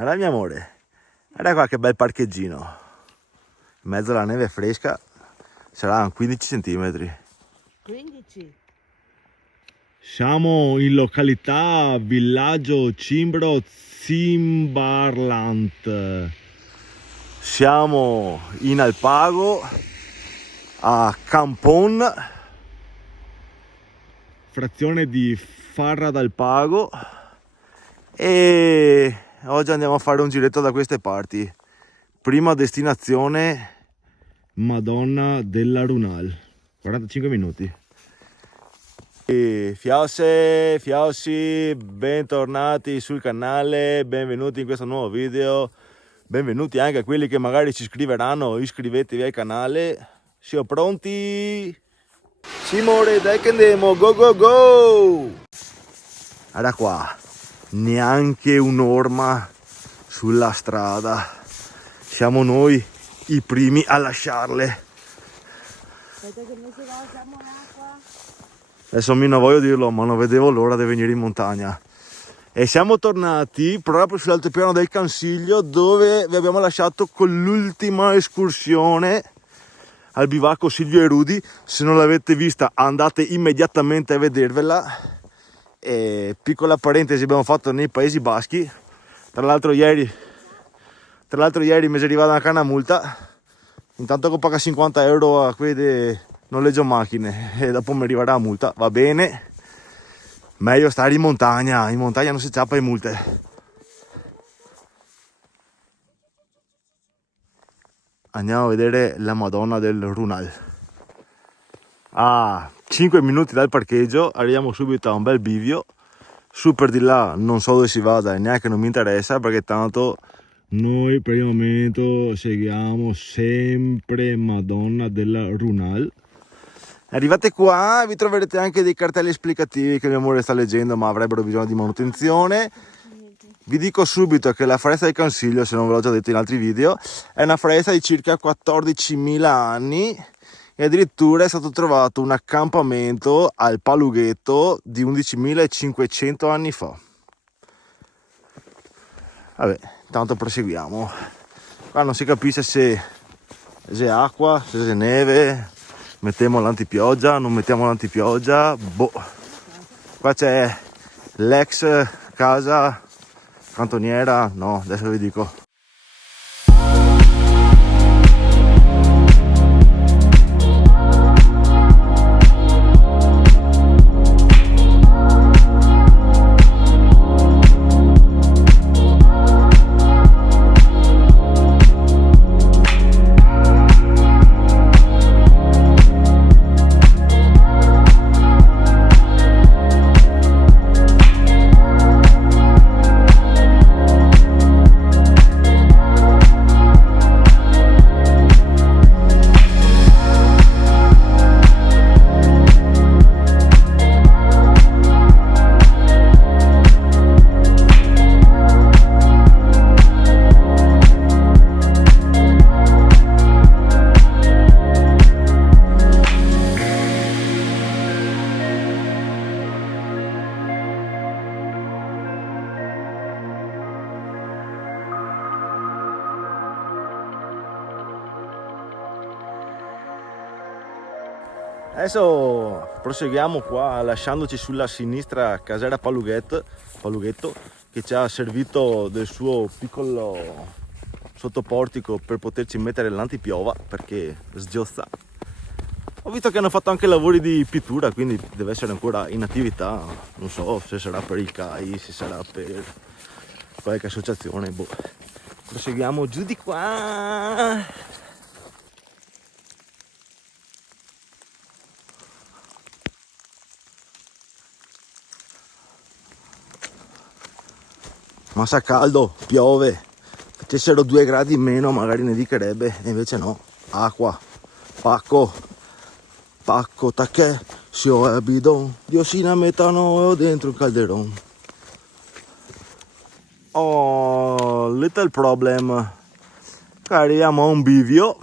Allora mio amore, guarda qua che bel parcheggino. In mezzo alla neve fresca, saranno 15 centimetri. 15? Siamo in località villaggio Cimbro Zimbarland. Siamo in Alpago a Campon, frazione di Farra d'Alpago, e oggi andiamo a fare un giretto da queste parti. Prima destinazione Madonna della Runal, 45 minuti. Fiossi, bentornati sul canale, benvenuti in questo nuovo video, benvenuti anche a quelli che magari ci iscriveranno. Iscrivetevi al canale. Siamo pronti? Simone, dai che andiamo, go go go! Guarda qua, neanche un'orma sulla strada, siamo noi i primi a lasciarle. Aspetta che noi siamo in acqua. Adesso mi non voglio dirlo, ma non vedevo l'ora di venire in montagna. E siamo tornati proprio sull'altopiano del Cansiglio, dove vi abbiamo lasciato con l'ultima escursione al bivacco Silvio e Rudy. Se non l'avete vista andate immediatamente a vedervela. E piccola parentesi abbiamo fatto nei Paesi Baschi. Tra l'altro ieri mi è arrivata una canna multa. Intanto che paga 50 euro a quelli di noleggio macchine e dopo mi arriverà la multa. Va bene, meglio stare in montagna non si ciappa in multe. Andiamo a vedere la Madonna del Runal. A 5 minuti dal parcheggio arriviamo subito a un bel bivio. Super di là non so dove si vada e neanche non mi interessa, perché tanto noi per il momento seguiamo sempre Madonna della Runal. Arrivate qua vi troverete anche dei cartelli esplicativi che mio amore sta leggendo, ma avrebbero bisogno di manutenzione. Vi dico subito che la foresta del Cansiglio, se non ve l'ho già detto in altri video, è una foresta di circa 14.000 anni e addirittura è stato trovato un accampamento al Palughetto di 11.500 anni fa. Vabbè, intanto proseguiamo. Qua non si capisce se c'è acqua, se c'è neve, mettiamo l'antipioggia, non mettiamo l'antipioggia, boh. Qua c'è l'ex casa cantoniera, no, adesso vi dico. Adesso proseguiamo qua lasciandoci sulla sinistra Casera Palughetto che ci ha servito del suo piccolo sottoportico per poterci mettere l'antipiova perché sgiozza. Ho visto che hanno fatto anche lavori di pittura, quindi deve essere ancora in attività, non so se sarà per il CAI, se sarà per qualche associazione, boh. Proseguiamo giù di qua. Ma sa caldo, piove, facessero 2 gradi in meno magari ne dicherebbe, e invece no, acqua, pacco, tacché, si ho a bidon, diossina metano dentro il calderon. Oh, little problem, arriviamo a un bivio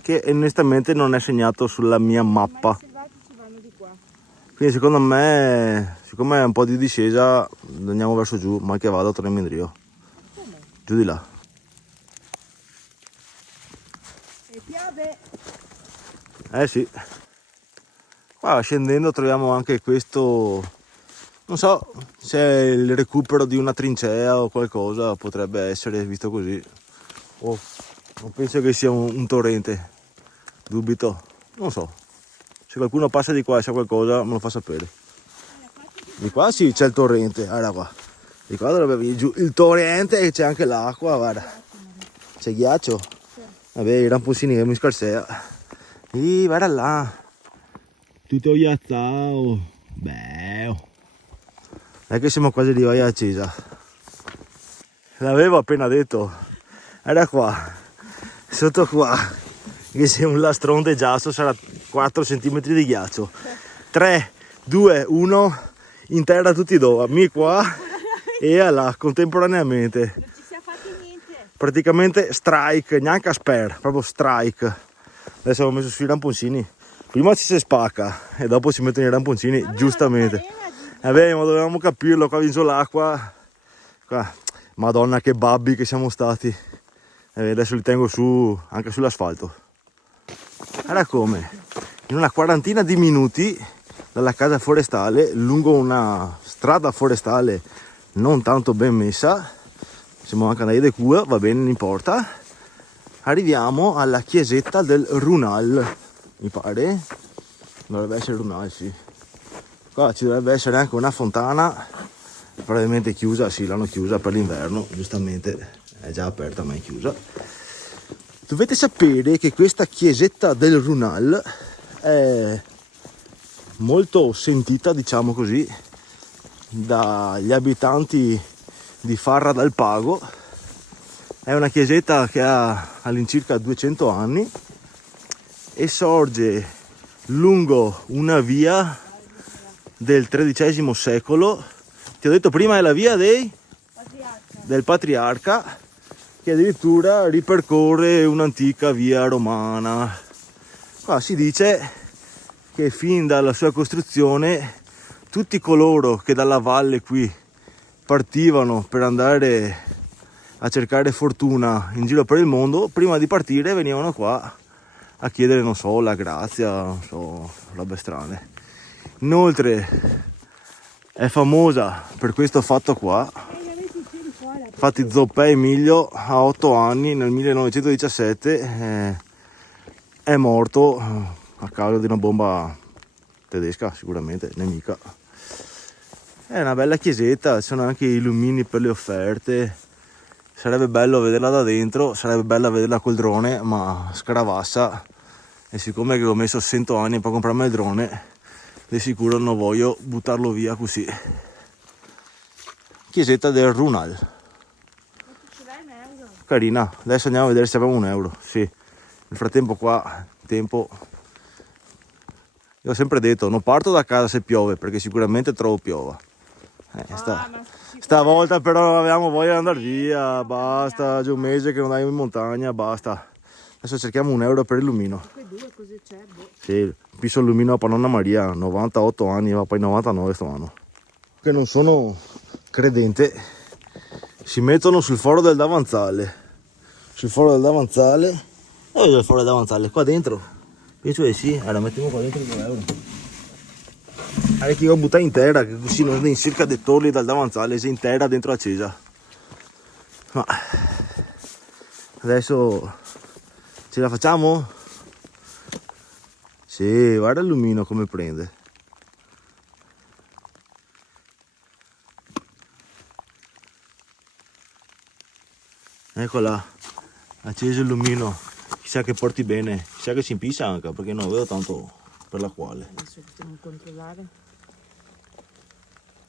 che onestamente non è segnato sulla mia mappa. Quindi secondo me, siccome è un po' di discesa, andiamo verso giù, mal che vada torniamo in Rio. giù di là. E piove. Eh sì. Qua scendendo troviamo anche questo, non so se è il recupero di una trincea o qualcosa, potrebbe essere visto così. Oh, non penso che sia un torrente, dubito, non so. Se qualcuno passa di qua e sa qualcosa me lo fa sapere. Di qua sì c'è il torrente, guarda qua. Di qua dovrebbe venire giù il torrente e c'è anche l'acqua, guarda. C'è ghiaccio? Vabbè, i ramposini che mi scarsea. Guarda là. Tutto ghiacciato. Bello. È che siamo quasi arrivati a Cesa. L'avevo appena detto. Era qua. Sotto qua. Che se un lastrone di giasso sarà 4 cm di ghiaccio. 3, 2, 1. In terra tutti e due. Mi qua e là contemporaneamente. Non ci siamo fatti niente. Praticamente strike, neanche a spare, proprio strike. Adesso ho messo sui ramponcini. Prima ci si spacca e dopo si mettono i ramponcini, giustamente. Vabbè, ma dovevamo capirlo, qua vince l'acqua. Qua. Madonna che babbi che siamo stati. Adesso li tengo su, anche sull'asfalto. Guarda come, in una quarantina di minuti dalla casa forestale, lungo una strada forestale non tanto ben messa, siamo anche andati di qua, va bene, non importa, arriviamo alla chiesetta del Runal, mi pare, dovrebbe essere Runal, sì. Qua ci dovrebbe essere anche una fontana, probabilmente chiusa, sì, l'hanno chiusa per l'inverno, giustamente, è già aperta ma è chiusa. Dovete sapere che questa chiesetta del Runal è molto sentita, diciamo così, dagli abitanti di Farra dal Pago. È una chiesetta che ha all'incirca 200 anni e sorge lungo una via del XIII secolo. Ti ho detto prima è la via del Patriarca, che addirittura ripercorre un'antica via romana. Qua si dice che fin dalla sua costruzione tutti coloro che dalla valle qui partivano per andare a cercare fortuna in giro per il mondo, prima di partire venivano qua a chiedere, non so, la grazia, non so, robe strane. Inoltre è famosa per questo fatto qua. Infatti Zoppè Emilio a 8 anni nel 1917 è morto a causa di una bomba tedesca, sicuramente nemica. È una bella chiesetta, ci sono anche i lumini per le offerte. Sarebbe bello vederla da dentro, sarebbe bella vederla col drone, ma scaravassa. E siccome che ho messo 100 anni per comprarmi il drone, di sicuro non voglio buttarlo via così. Chiesetta del Runal. Ce l'hai €1? Carina, adesso andiamo a vedere se abbiamo €1, sì. Nel frattempo qua, tempo. Io ho sempre detto, non parto da casa se piove, perché sicuramente trovo piova. Stavolta però non avevamo voglia di andare via, basta, già un mese che non andiamo in montagna, basta. Adesso cerchiamo €1 per il lumino. Che due cose c'è, boh. Sì, piso il lumino a Panonna Maria, 98 anni, ma poi 99 sto anno. Che non sono credente, si mettono sul foro del davanzale. Sul foro del davanzale. Dove è il foro del davanzale? Qua dentro? Penso che sì, allora mettiamo qua dentro €2. Allora che io buttai in terra, che così non in circa dei torli dal davanzale, si in terra dentro la chiesa. Ma adesso ce la facciamo? Sì, guarda il lumino come prende. Eccola, acceso il lumino, chissà che porti bene, chissà che si impissa anche, perché non vedo tanto per la quale. Adesso possiamo controllare.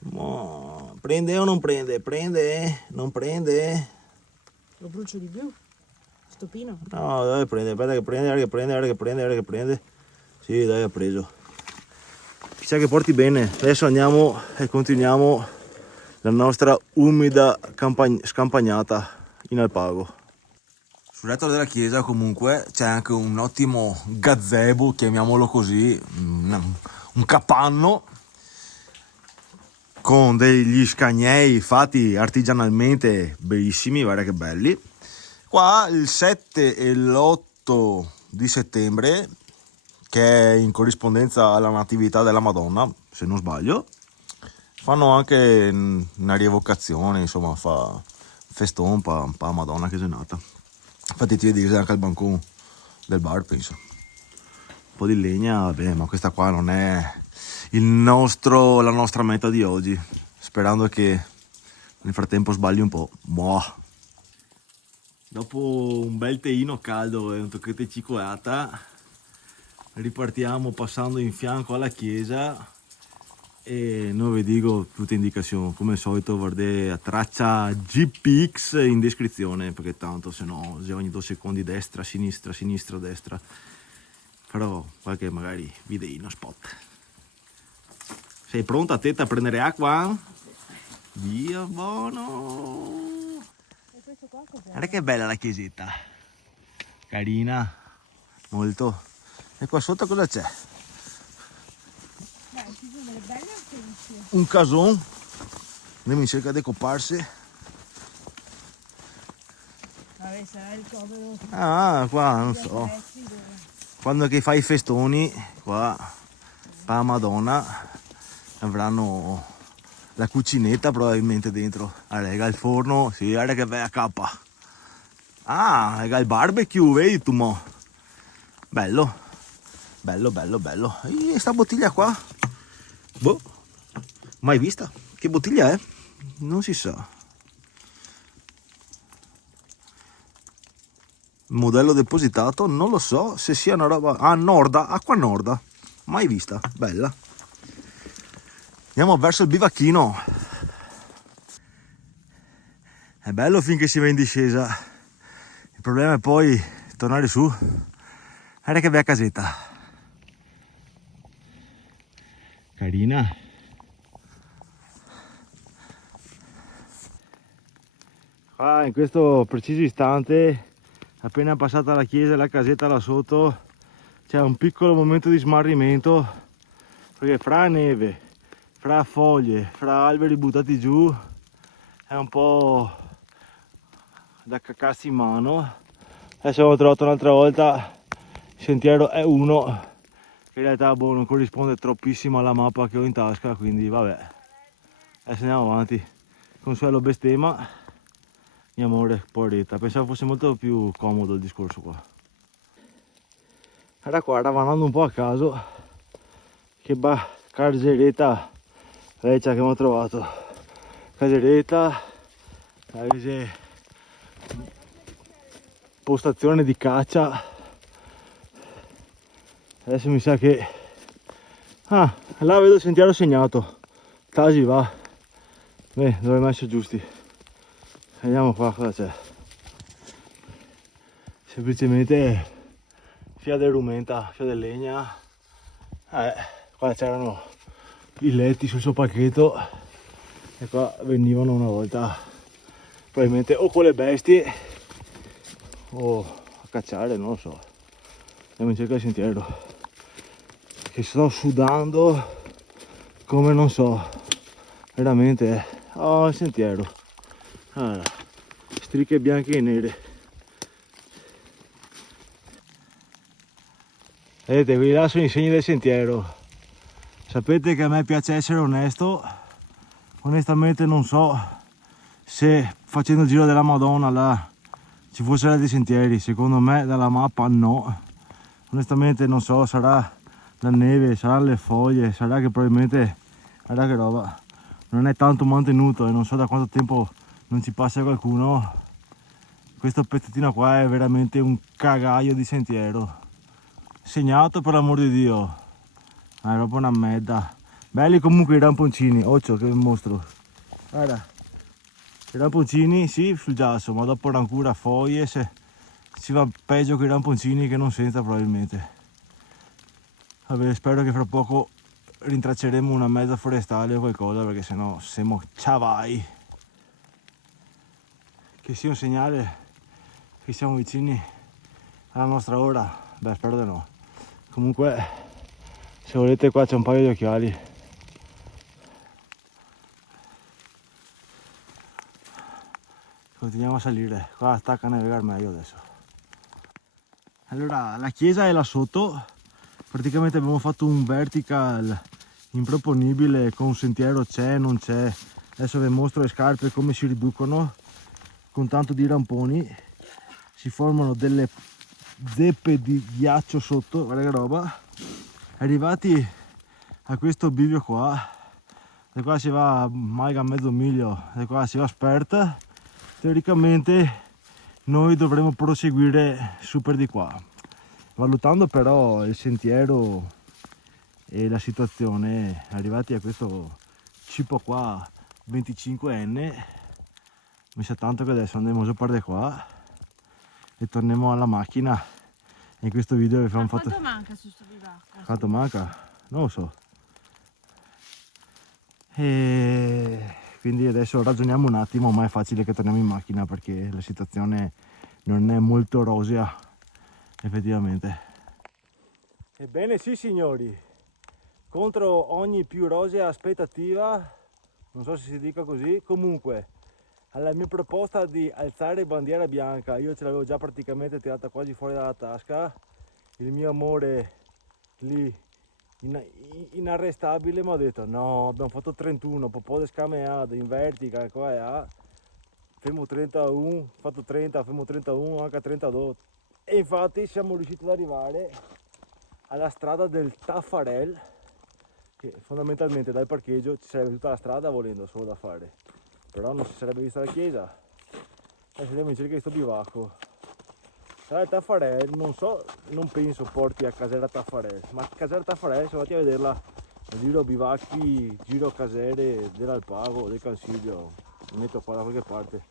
Ma prende o non prende? Prende? Non prende? Lo brucio di più? Sto pino? No, dai, prende, aspetta che prende, guarda che prende, guarda che prende, guarda che prende. Sì, dai, ha preso. Chissà che porti bene. Adesso andiamo e continuiamo la nostra umida scampagnata in Alpago. Sul retro della chiesa comunque c'è anche un ottimo gazebo, chiamiamolo così, un capanno con degli scagnei fatti artigianalmente, bellissimi, guarda che belli. Qua il 7 e l'8 di settembre, che è in corrispondenza alla Natività della Madonna, se non sbaglio, fanno anche una rievocazione, insomma, fa festone pa Madonna che è nata. Infatti ti vedi anche al bancone del bar, penso. Un po' di legna, vabbè, ma questa qua non è la nostra meta di oggi. Sperando che nel frattempo sbagli un po'. Boh. Dopo un bel teino caldo e un tocchetto di cicolata, ripartiamo passando in fianco alla chiesa e non vi dico tutte indicazioni, come al solito guardate a traccia GPX in descrizione, perché tanto se no ogni 2 secondi destra, sinistra, destra, però qualche magari videino spot. Sei pronta tetta a prendere acqua? Via, buono! E questo qua cos'è? Guarda che bella la chiesetta, carina, molto. E qua sotto cosa c'è? Beh, ci sono delle belle artefici. Un cason, andiamo in cerca di coparsi. Vabbè, sarà il covero. Ah, qua non Gli so, attrezzi dove... quando che fai i festoni qua pa Madonna avranno la cucinetta probabilmente dentro. Ah, raga, il forno, sì, guarda che bella cappa. Ah, raga, il barbecue, vedi tu mo. Bello, bello. E sta bottiglia qua? Boh, mai vista. Che bottiglia è? Non si sa. Modello depositato, non lo so se sia una roba. Ah, Norda, acqua Norda, mai vista, bella. Andiamo verso il bivacchino. È bello finché si va in discesa, il problema è poi tornare su. Guarda che bella casetta, carina. Qua in questo preciso istante, appena passata la chiesa e la casetta là sotto, c'è un piccolo momento di smarrimento, perché fra neve, fra foglie, fra alberi buttati giù, è un po' da caccarsi in mano. Adesso abbiamo trovato un'altra volta, il sentiero è uno, che in realtà non corrisponde troppissimo alla mappa che ho in tasca, quindi vabbè. Adesso andiamo avanti. Consuelo bestemmia, mio amore, poveretta, pensavo fosse molto più comodo il discorso qua. Era qua, stavo andando un po' a caso, che caseretta vecchia che abbiamo trovato. Caseretta, postazione di caccia. Adesso mi sa che... Ah, là vedo il sentiero segnato. Tasi va. Beh, dovremmo essere giusti. Vediamo qua cosa c'è. Semplicemente fia di rumenta, fia di legna. Qua c'erano i letti sul suo pacchetto e qua venivano una volta probabilmente o con le bestie o a cacciare, non lo so. Andiamo in cerca del sentiero, che sto sudando come non so, veramente. Oh, il sentiero, allora, strisce bianche e nere. Vedete, qui là sono i segni del sentiero. Sapete che a me piace essere onesto, onestamente non so se facendo il giro della Madonna là ci fossero dei sentieri, secondo me dalla mappa no, onestamente non so, sarà la neve, saranno le foglie, sarà che probabilmente, guarda che roba, non è tanto mantenuto e non so da quanto tempo non ci passa qualcuno. Questo pezzettino qua è veramente un cagaio di sentiero, segnato per l'amor di Dio, è proprio una merda. Belli comunque i ramponcini, occhio che mostro, guarda. I ramponcini sì sul giasso, ma dopo ancora foglie, se si va peggio con i ramponcini che non senza probabilmente. Vabbè, spero che fra poco rintracceremo una mezza forestale o qualcosa, perché sennò siamo ciavai. Che sia un segnale che siamo vicini alla nostra ora, beh spero di no. Comunque se volete qua c'è un paio di occhiali. Continuiamo a salire, qua stacca a navigare meglio adesso. Allora, la chiesa è là sotto, praticamente abbiamo fatto un vertical improponibile con un sentiero c'è, non c'è. Adesso vi mostro le scarpe come si riducono, con tanto di ramponi, si formano delle zeppe di ghiaccio sotto, guarda che roba. Arrivati a questo bivio qua, da qua si va maiga mezzo miglio, da qua si va a Spert. Teoricamente noi dovremo proseguire su per di qua, valutando però il sentiero e la situazione. Arrivati a questo cipo qua 25enne, mi sa tanto che adesso andremo su per di qua e torniamo alla macchina. In questo video vi abbiamo fatto... Quanto manca su sto bivacco? Quanto manca? Non lo so. E quindi adesso ragioniamo un attimo, ma è facile che torniamo in macchina perché la situazione non è molto rosea, effettivamente. Ebbene sì signori, contro ogni più rosea aspettativa, non so se si dica così, comunque alla mia proposta di alzare bandiera bianca, io ce l'avevo già praticamente tirata quasi fuori dalla tasca, il mio amore lì inarrestabile mi ha detto no, abbiamo fatto 31, popò scameato in vertica qua e là, fermo 31, fatto 30, fermo 31, anche 32 e infatti siamo riusciti ad arrivare alla strada del Taffarel, che fondamentalmente dal parcheggio ci sarebbe tutta la strada volendo solo da fare, però non si sarebbe vista la chiesa. Adesso andiamo in cerca di sto bivacco. Sarà il Taffarel, non so, non penso porti a Casera Taffarel, ma Casera Taffarel se vatti a vederla, giro bivacchi, giro casere dell'Alpago, del Consiglio, mi metto qua da qualche parte,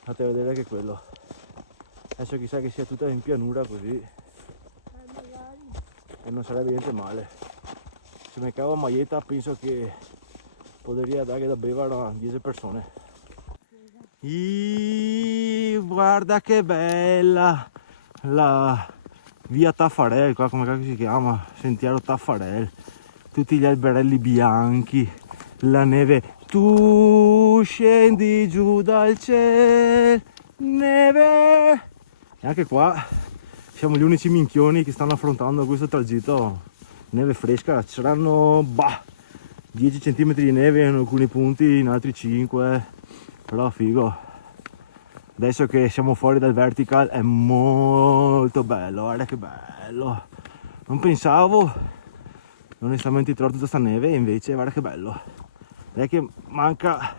andate a vedere anche quello. Adesso chissà che sia tutta in pianura così e non sarebbe niente male. Se mi cavo maglietta penso che potrebbe dare da bere a 10 persone. Guarda che bella la via Taffarel, qua come cacchio si chiama, sentiero Taffarel, tutti gli alberelli bianchi, la neve, tu scendi giù dal cielo, neve, e anche qua siamo gli unici minchioni che stanno affrontando questo tragitto, neve fresca, ci saranno 10 cm di neve in alcuni punti, in altri 5, però figo. Adesso che siamo fuori dal vertical è molto bello, guarda che bello. Non pensavo onestamente di trovare tutta sta neve, invece guarda che bello. È che manca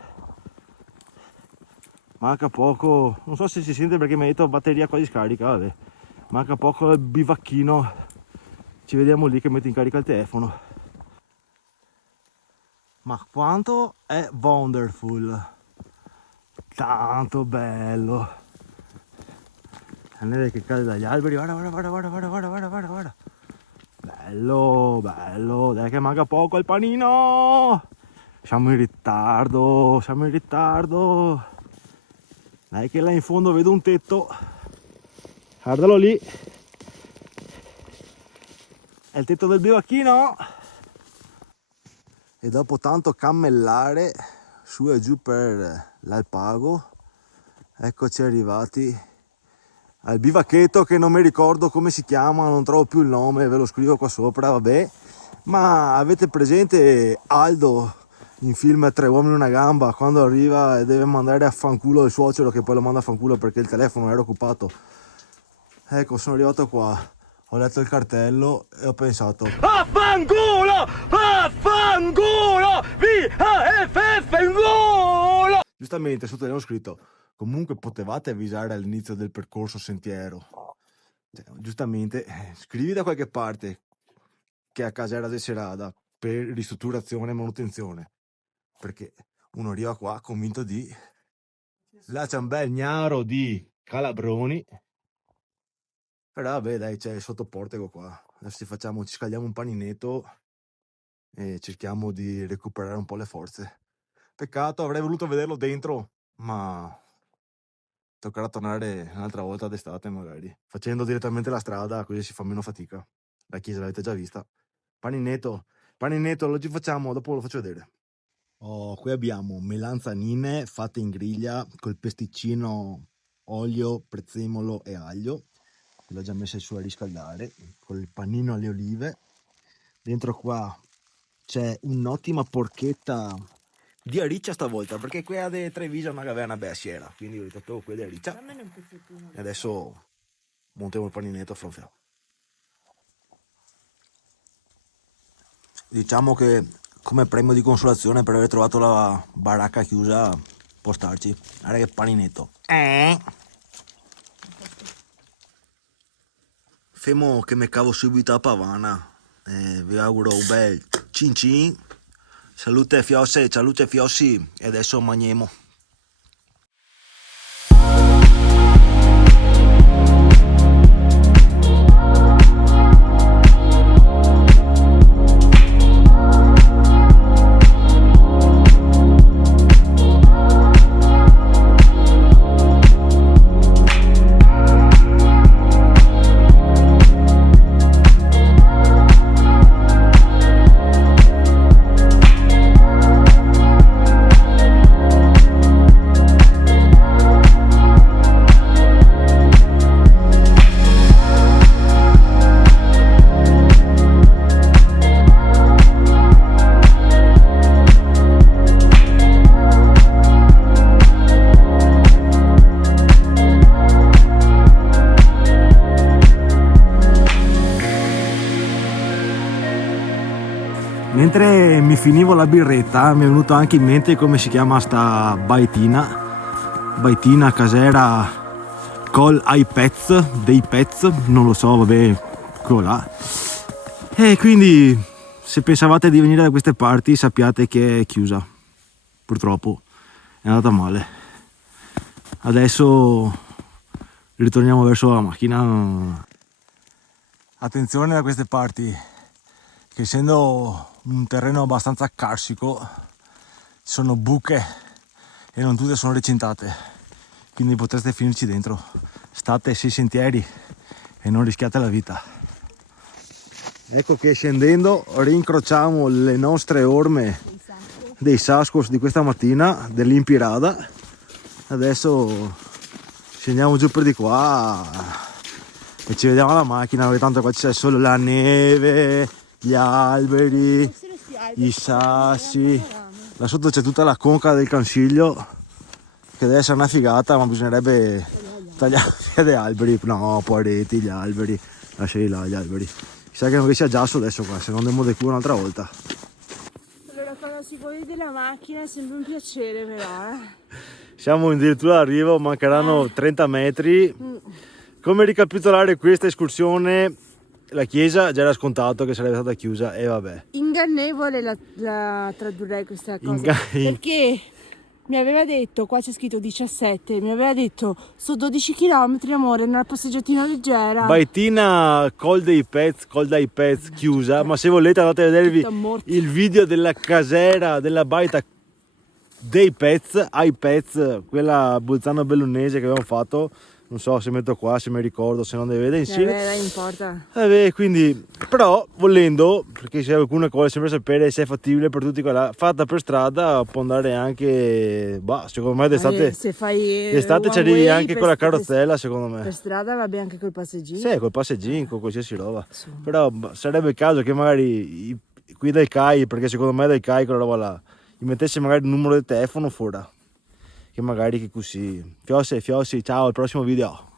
poco, non so se si sente perché mi ha detto batteria quasi scarica, vabbè. Manca poco il bivacchino, ci vediamo lì che metto in carica il telefono. Ma quanto è wonderful, tanto bello. La neve che cade dagli alberi, guarda, guarda. Bello, bello, dai che manca poco il panino. Siamo in ritardo. Dai che là in fondo vedo un tetto. Guardalo lì. È il tetto del bivacchino. E dopo tanto cammellare su e giù per l'Alpago, eccoci arrivati al bivacchetto che non mi ricordo come si chiama, non trovo più il nome, ve lo scrivo qua sopra, vabbè. Ma avete presente Aldo in film Tre uomini e una gamba, quando arriva e deve mandare a fanculo il suocero che poi lo manda a fanculo perché il telefono era occupato? Ecco, sono arrivato qua, ho letto il cartello e ho pensato affanculo, VAFFANCULO. Giustamente sotto avevo scritto comunque potevate avvisare all'inizio del percorso sentiero, cioè, giustamente scrivi da qualche parte che a Casera del Serada per ristrutturazione e manutenzione, perché uno arriva qua convinto di là c'è un bel gnaro di calabroni, però vabbè dai, c'è il sottoportico qua, adesso ci scagliamo un paninetto e cerchiamo di recuperare un po' le forze. Peccato, avrei voluto vederlo dentro, ma toccherà tornare un'altra volta d'estate magari, facendo direttamente la strada, così si fa meno fatica. La chiesa l'avete già vista. Paninetto, lo ci facciamo, dopo lo faccio vedere. Qui abbiamo melanzanine fatte in griglia col pesticino, olio, prezzemolo e aglio. L'ho già messa su a riscaldare con il panino alle olive. Dentro qua c'è un'ottima porchetta di ariccia stavolta, perché quella di Treviso non aveva una bella sera, quindi ho ritrovato quella di ariccia. Dammene un pezzettino. E adesso montiamo il paninetto fra. Diciamo che come premio di consolazione per aver trovato la baracca chiusa può starci. Guarda che paninetto. Femo che mi cavo subito a Pavana. Vi auguro un bel cin cin. Salute fiossi. E adesso mangiamo. Mentre mi finivo la birretta mi è venuto anche in mente come si chiama sta baitina casera col ai pets, dei pets, non lo so, vabbè, quello là. E quindi se pensavate di venire da queste parti sappiate che è chiusa, purtroppo è andata male. Adesso ritorniamo verso la macchina. Attenzione da queste parti, che essendo un terreno abbastanza carsico ci sono buche e non tutte sono recintate, quindi potreste finirci dentro. State sui sentieri e non rischiate la vita. Ecco che scendendo rincrociamo le nostre orme dei Sascos di questa mattina dell'Impirada. Adesso scendiamo giù per di qua e ci vediamo alla macchina, perché tanto qua c'è solo la neve, gli alberi, i sassi. Là sotto c'è tutta la conca del Cansiglio, che deve essere una figata, ma bisognerebbe tagliare via degli alberi. No, poveretti gli alberi, lasciali là gli alberi. Chissà che non riesce a giasso adesso qua, se non andiamo di culo un'altra volta. Allora, quando si vede la macchina è sempre un piacere, però, Siamo addirittura all'arrivo, mancheranno 30 metri. Come ricapitolare questa escursione? La chiesa già era scontato che sarebbe stata chiusa e vabbè. Ingannevole la tradurrei questa cosa. Perché mi aveva detto, qua c'è scritto 17, mi aveva detto su 12 km amore, nella passeggiatina leggera. Baitina Col dei Pets chiusa, ma se volete andate a vedervi il video della casera della baita dei Pets, ai Pets, quella Bolzano Bellunese che abbiamo fatto. Non so se metto qua, se mi ricordo, se non deve vedere insieme. Importa. Quindi, però, volendo, perché se qualcuno vuole sempre sapere se è fattibile per tutti quella, fatta per strada può andare anche, secondo me d'estate, se fai d'estate ci arrivi anche con la carrozzella, secondo me. Per strada va bene anche col passeggino. Sì, col passeggino, con qualsiasi roba. Però sarebbe il caso che magari qui dai CAI, perché secondo me dai CAI quella roba là, gli mettesse magari il numero del telefono fuori. Che magari che così. Fiossi, ciao, al prossimo video.